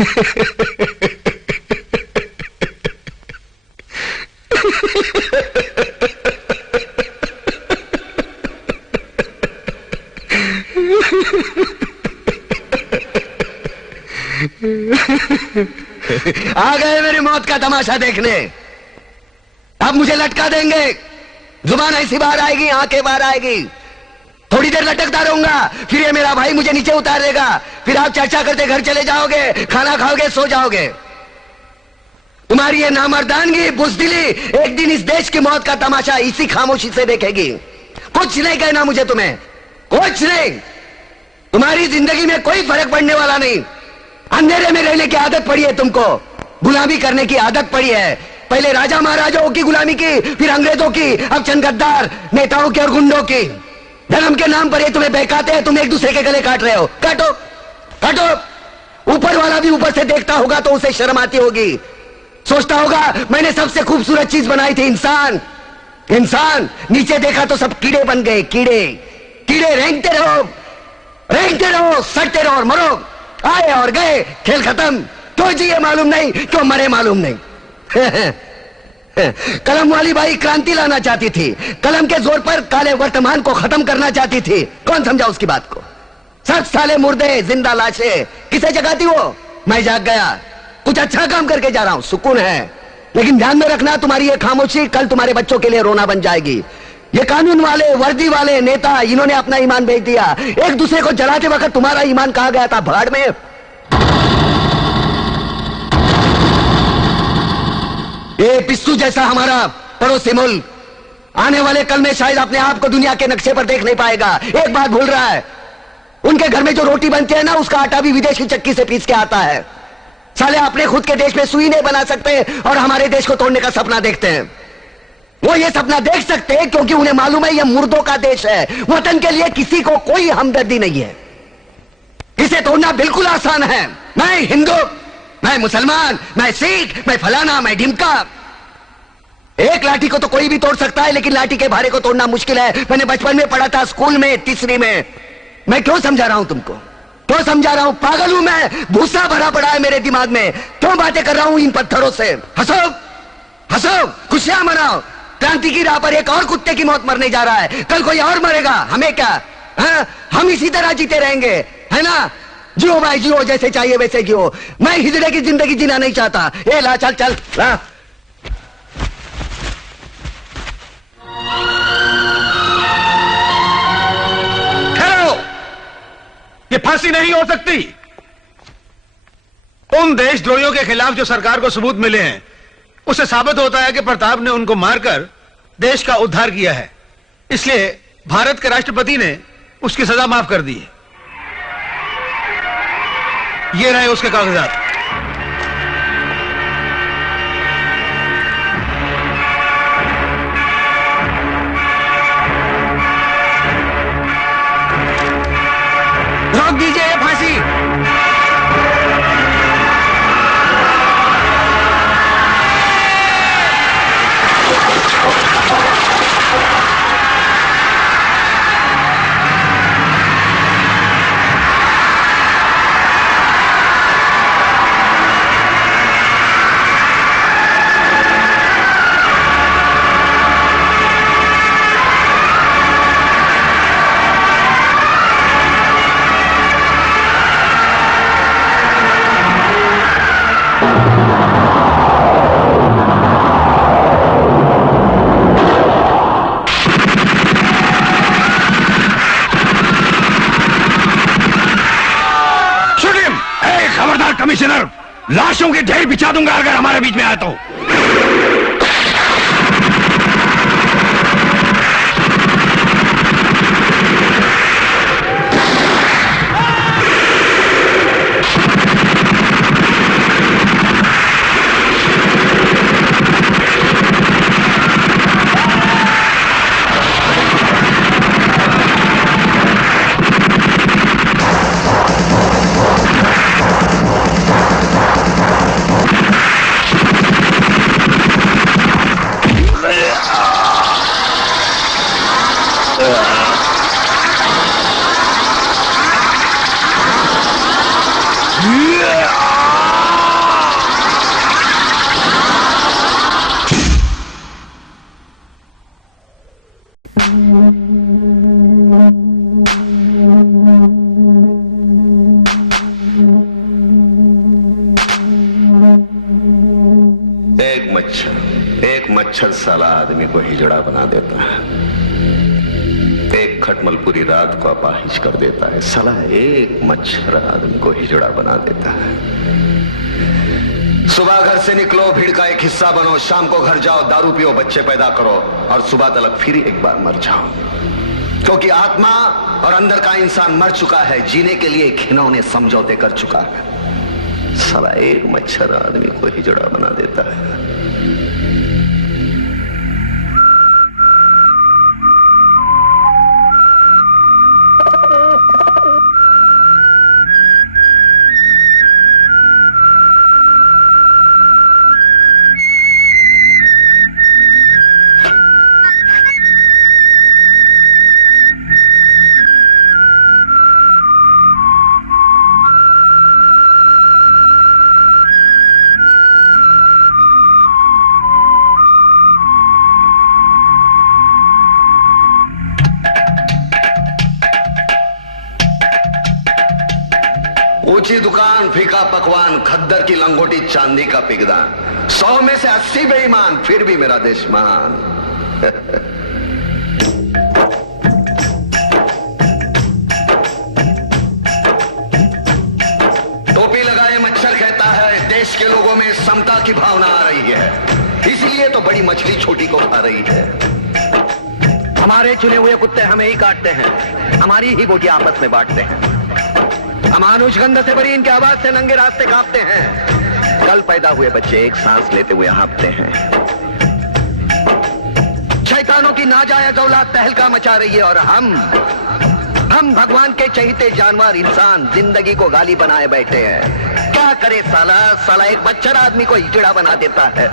आ गए मेरी मौत का तमाशा देखने। अब मुझे लटका देंगे, जुबान ऐसी बाहर आएगी, आंखें बाहर आएगी, थोड़ी देर लटकता रहूंगा, फिर ये मेरा भाई मुझे नीचे उतार देगा, फिर आप चर्चा करते घर चले जाओगे, खाना खाओगे, सो जाओगे। तुम्हारी ये नामर्दानगी, बुज़दिली एक दिन इस देश की मौत का तमाशा इसी खामोशी से देखेगी। कुछ नहीं कहना मुझे, तुम्हें कुछ नहीं। तुम्हारी जिंदगी में कोई फर्क पड़ने वाला नहीं। अंधेरे में रहने की आदत पड़ी है तुमको, गुलामी करने की आदत पड़ी है। पहले राजा महाराजाओं की गुलामी की, फिर अंग्रेजों की, अब चंद गद्दार नेताओं की और गुंडों की। धर्म के नाम पर ये तुम्हें बहकाते हैं, तुम एक दूसरे के गले काट रहे हो। काटो काटो। ऊपर वाला भी ऊपर से देखता होगा तो उसे शर्म आती होगी, सोचता होगा मैंने सबसे खूबसूरत चीज बनाई थी, इंसान। इंसान नीचे देखा तो सब कीड़े बन गए, कीड़े कीड़े। रेंगते रहो, सड़ते रहो और मरो। आए और गए, खेल खत्म। क्यों जिए मालूम नहीं, क्यों मरे मालूम नहीं। कलम वाली बाई क्रांति लाना चाहती थी, कलम के जोर पर काले वर्तमान को खत्म करना चाहती थी। कौन समझा उसकी बात को? सब साले मुर्दे, जिंदा लाशें। किसे जगाती वो? मैं जाग गया, कुछ अच्छा काम करके जा रहा हूं, सुकून है। लेकिन ध्यान में रखना, तुम्हारी ये खामोशी कल तुम्हारे बच्चों के लिए रोना बन जाएगी। ये कानून वाले, वर्दी वाले नेता, इन्होंने अपना ईमान बेच दिया। एक दूसरे को जलाते वक्त तुम्हारा ईमान कहां गया था? भाड़ में। ये पिस्सू जैसा हमारा पड़ोसी मुल्क आने वाले कल में शायद अपने आप को दुनिया के नक्शे पर देख नहीं पाएगा। एक बात भूल रहा है, उनके घर में जो रोटी बनती है ना, उसका आटा भी विदेशी चक्की से पीस के आता है। साले अपने खुद के देश में सुई नहीं बना सकते और हमारे देश को तोड़ने का सपना देखते हैं। वो ये सपना देख सकते हैं क्योंकि उन्हें मालूम है ये मुर्दों का देश है। वतन के लिए किसी को कोई हमदर्दी नहीं है। इसे तोड़ना बिल्कुल आसान है। मैं हिंदू, मैं मुसलमान, मैं सिख, मैं फलाना, मैं ढिमका। एक लाठी को तो कोई भी तोड़ सकता है, लेकिन लाठी के भारे को तोड़ना मुश्किल है। मैंने बचपन में पढ़ा था, स्कूल में, तीसरी में। मैं क्यों समझा रहा हूं तुमको? क्यों समझा रहा हूं? पागल हूं मैं? भूसा भरा पड़ा है मेरे दिमाग में। क्यों बातें कर रहा हूं इन पत्थरों से? हंसो हंसो, खुशियां मनाओ। क्रांति की राह पर एक और कुत्ते की मौत मरने जा रहा है, कल कोई और मरेगा। हमें क्या? हाँ? हम इसी तरह जीते रहेंगे, है ना? जियो भाई जियो, जैसे चाहिए वैसे जियो। मैं हिजड़े की जिंदगी जीना नहीं चाहता। ए ला, चल चल ला। ठहरो, ये फांसी नहीं हो सकती। उन देशद्रोहियों के खिलाफ जो सरकार को सबूत मिले हैं, उससे साबित होता है कि प्रताप ने उनको मारकर देश का उद्धार किया है। इसलिए भारत के राष्ट्रपति ने उसकी सजा माफ कर दी है। ये रहे उसके कागजात। रोक दीजिए ये फांसी। कमिश्नर, लाशों के ढेर बिछा दूंगा अगर हमारे बीच में आया तो। एक मच्छर साला आदमी को हिजड़ा बना देता है। एक खटमल पूरी रात को अपाहिज कर देता है। साला एक मच्छर आदमी को हिजड़ा बना देता है। सुबह घर से निकलो, भीड़ का एक हिस्सा बनो, शाम को घर जाओ, दारू पियो, बच्चे पैदा करो और सुबह तलक फिर एक बार मर जाओ, क्योंकि आत्मा और अंदर का इंसान मर चुका है, जीने के लिए घिनौने समझौते कर चुका है। साला एक मच्छर आदमी को हिजड़ा बना देता है। ऊंची दुकान, फीका पकवान, खद्दर की लंगोटी, चांदी का पिगदान, 100 में से 80 बेईमान, फिर भी मेरा देश महान। टोपी लगाए मच्छर कहता है देश के लोगों में समता की भावना आ रही है, इसलिए तो बड़ी मछली छोटी को खा रही है। हमारे चुने हुए कुत्ते हमें ही काटते हैं, हमारी ही बोटियां आपस में बांटते हैं। अमानुष गंध से भरी इनकी आवाज से नंगे रास्ते कांपते हैं। कल पैदा हुए बच्चे एक सांस लेते हुए हाँफते हैं। शैतानों की नाजायज औलाद तहलका मचा रही है और हम भगवान के चहीते जानवर इंसान जिंदगी को गाली बनाए बैठे हैं। क्या करे साला एक मच्छर आदमी को हिजड़ा बना देता है।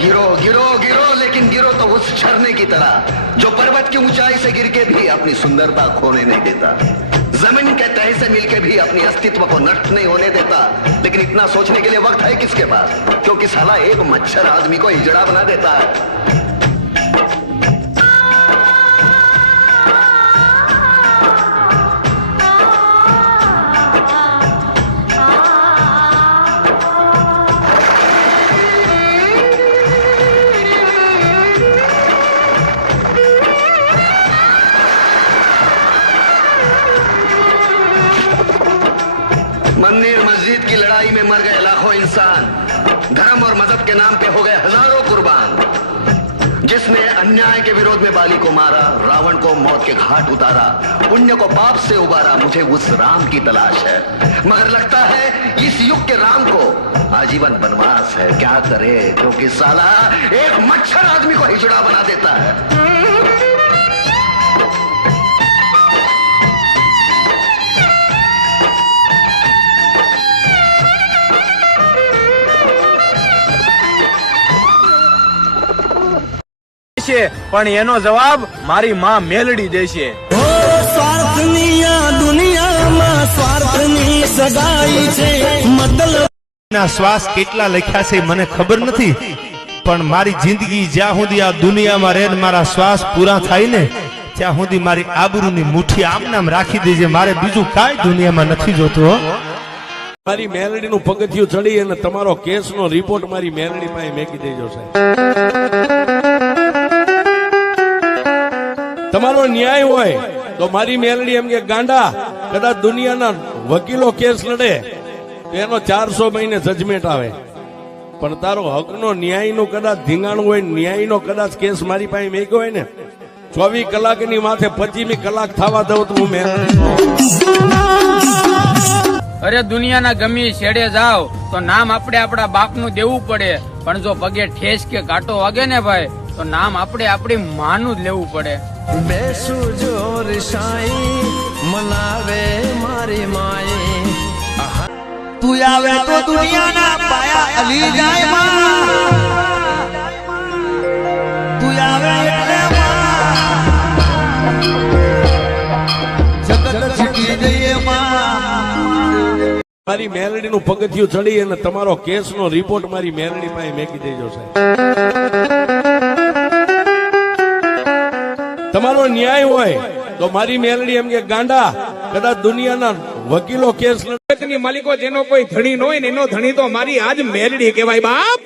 गिरो, लेकिन गिरो तो उस झरने की तरह जो पर्वत की ऊंचाई से गिर के भी अपनी सुंदरता खोने नहीं देता, जमीन के तहे से मिलके भी अपनी अस्तित्व को नष्ट नहीं होने देता। लेकिन इतना सोचने के लिए वक्त है किसके पास, क्योंकि साला एक मच्छर आदमी को हिजड़ा बना देता है। मंदिर मस्जिद की लड़ाई में मर गए लाखों इंसान, धर्म और मजहब के नाम पे हो गए हजारों कुर्बान। जिसने अन्याय के विरोध में बाली को मारा, रावण को मौत के घाट उतारा, पुण्य को पाप से उबारा, मुझे उस राम की तलाश है। मगर लगता है इस युग के राम को आजीवन वनवास है। क्या करे, क्योंकि साला एक मच्छर आदमी को हिजड़ा बना देता है। પણ એનો જવાબ મારી માં મેલડી દેશે। સ્વાર્થની આ દુનિયામાં સ્વાર્થની સગાઈ છે, મતલબ ના શ્વાસ કેટલા લખ્યા છે મને ખબર નથી, પણ મારી જિંદગી જ્યાં સુધી આ દુનિયામાં રહે મારા શ્વાસ પૂરા થાય ને ત્યાં સુધી મારી આબરૂની મુઠ્ઠી આમ નામ રાખી દેજે, મારે બીજું કાંઈ દુનિયામાં નથી જોતું। મારી મેલડીનું પગથિયું ચડી અને તમારો કેસનો રિપોર્ટ મારી મેલડી પાસે મેકી દેજો સાહેબ। તમારો ન્યાય હોય તો મારી મેલડી એમ કે ગાંડા કદાચ દુનિયાના વકીલો કેસ લડે તો એનો 400 મહિને જજમેન્ટ આવે, પણ તારો હકનો ન્યાયનો કદાચ ધીંગાણું હોય, ન્યાયનો કદાચ કેસ મારી પાસે મેક્યો હોય ને 24 કલાકની માથે 25મી કલાક થવા દઉં તો હું અરે દુનિયાના ગમે છેડે જાવ તો નામ આપણે આપણા બાપનું દેવું પડે, પણ જો પગે ઠેસ કે કાંટો વાગે ને ભાઈ તો નામ આપણે આપણી માનું જ લેવું પડે। બેસુ જોર સાઈ મનાવે મારી માઈ, તું આવે તો દુનિયાના પાયા અલી જાય માં, તું આવે એટલે જગત છૂટી જઈએ માં મારી મેલડી નું પગથિયું ચડી અને તમારો કેસ નો રિપોર્ટ મારી મેલડી પાસે મેકી દેજો સાહેબ. તમારો ન્યાય હોય તો મારી મેલડી એમ કે ગાંડા કદાચ દુનિયાના વકીલો કેસ ની માલિકો જેનો કોઈ ધણી ન હોય ને એનો ધણી તો મારી આજ મેલડી કહેવાય બાપ.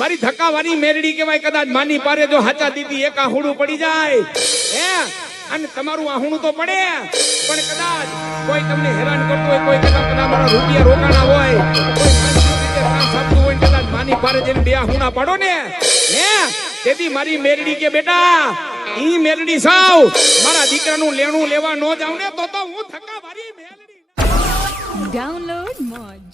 મારી ધક્કાવાળી મેલડી કહેવાય. કદાચ માની પારે જો હાચા દીદી એક આહુડું પડી જાય હે અને તમારું આહુડું તો પડે પણ કદાચ કોઈ તમને હેરાન કરતું હોય, કોઈ કદાચ તમારા રૂપિયા રોકાણા હોય, કોઈ માનસિક રીતે ત્રાસ આપતું હોય, કદાચ માની પારે જઈને બે આહુડા પાડો ને હે તેથી મારી મેલડી કે બેટા ઈ મેલડી સાવ મારા દીકરાનું લેણું લેવા ન જાવ ને તો હું ધક્કાવાળી મેલડી. Download Moj.